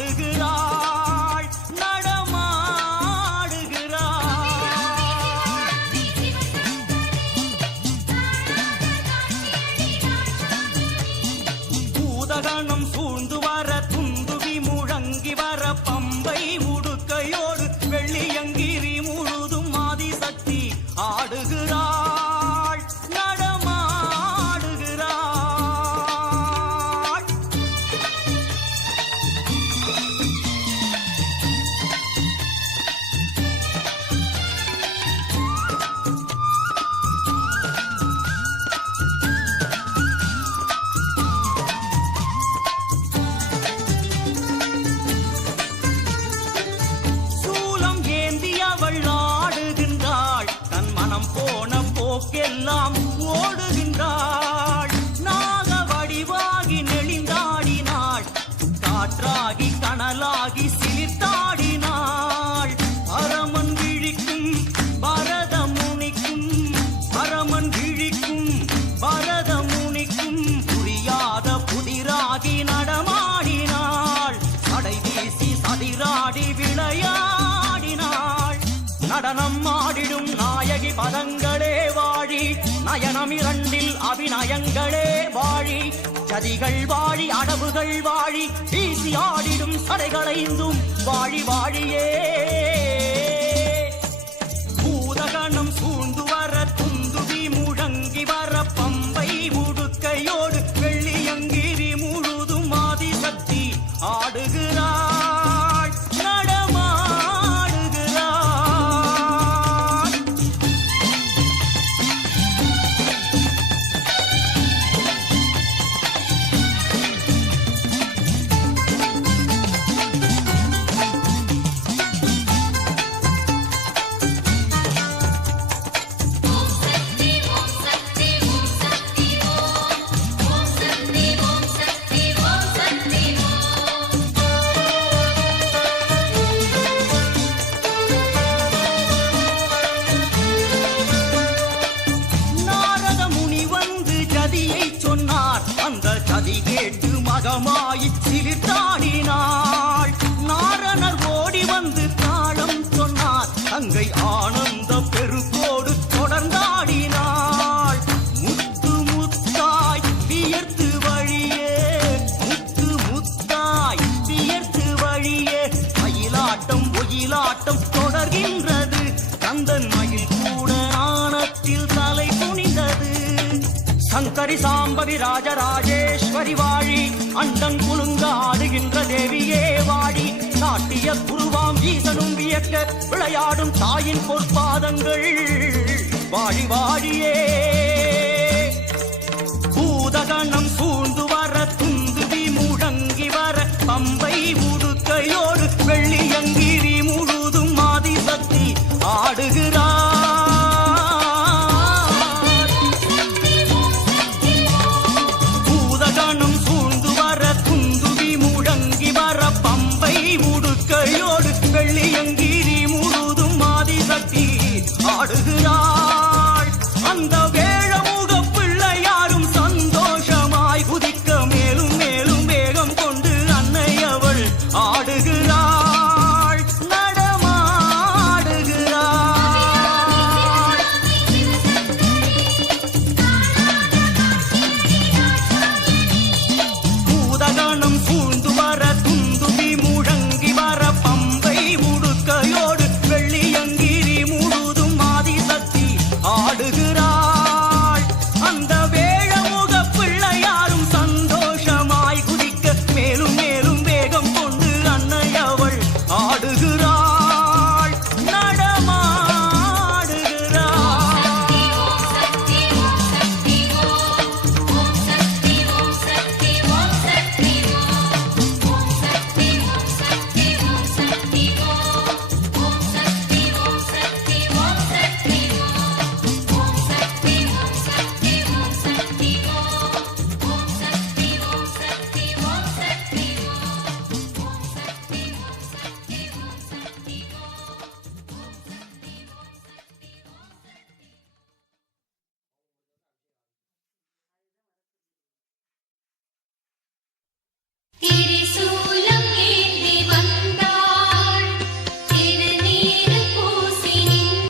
ஆடுகிறாள் பூதகணம் சூழ்ந்து வர துந்துவி முழங்கி வர பம்பை உடுக்கையோடு வெள்ளியங்கிரி முழுதும் ஆதிசக்தி ஆடுகிறாள் நடமாடுகிறாள். சூலம் ஏந்தியவள் ஆடுகின்றாள் தன் மனம் போன போக்கெல்லாம் ஓடுகின்றாள். நாக வடிவாகி நெளிந்தாடினாள் காற்றாகி கனலாகி சிலிர்த்தாடினாள். பரமன் விழிக்கும் பரத முனிக்கும் பரமன் விழிக்கும் பரத முனிக்கும் புரியாத புதிராகி நடமாடினாள். சடை வீசி சதிராடி விளையாடினாள். நடனம் ஆடிடும் நாயகி பதங்களே வாழி நயனம் இரண்டில் அபிநயங்களே வாழி. சதிகள் வாழி அடவுகள் வாழி வீசி ஆடிடும் சடைகளைந்தும் வாழி வாழியே. பூதகணம் சூழ்ந்து வர துந்துவி முழங்கி வர பம்பை முடுக்கையோடு வெள்ளியங்கிரி முழுதும் ஆதிசக்தி ஆடுகிறாள் நடமாடுகிறாள். நாரத முனி வந்து ஜதியை சொன்னார். அந்த ஜதி கேட்டு மகமாயி சிலிர்த்தாடினாள். நாரணர் ஓடி வந்து தாளம் சொன்னார். தங்கை ஆனந்த பெருக்கோடு தொடர்ந்தாடினாள். முத்து முத்தாய் வியர்த்து வழியே முத்து முத்தாய் வியர்த்து வழியே மயிலாட்டம் ஒயிலாட்டம் தொடர்கின்றது. கந்தன் மயில் கூட நாணத்தில் தலை குனிந்தது. சங்கரி சாம்பவி ராஜராஜேஸ்வரி வாழி அண்டன் குலுங்க ஆடுகின்ற தேவியே வாழி. நாட்டிய குருவாம் ஈசனும் வியக்க விளையாடும் தாயின் பொற்பாதங்கள் வாழி வாழியே. பூதகணம் சூழ்ந்து வர துந்துவி முழங்கி வர பம்பை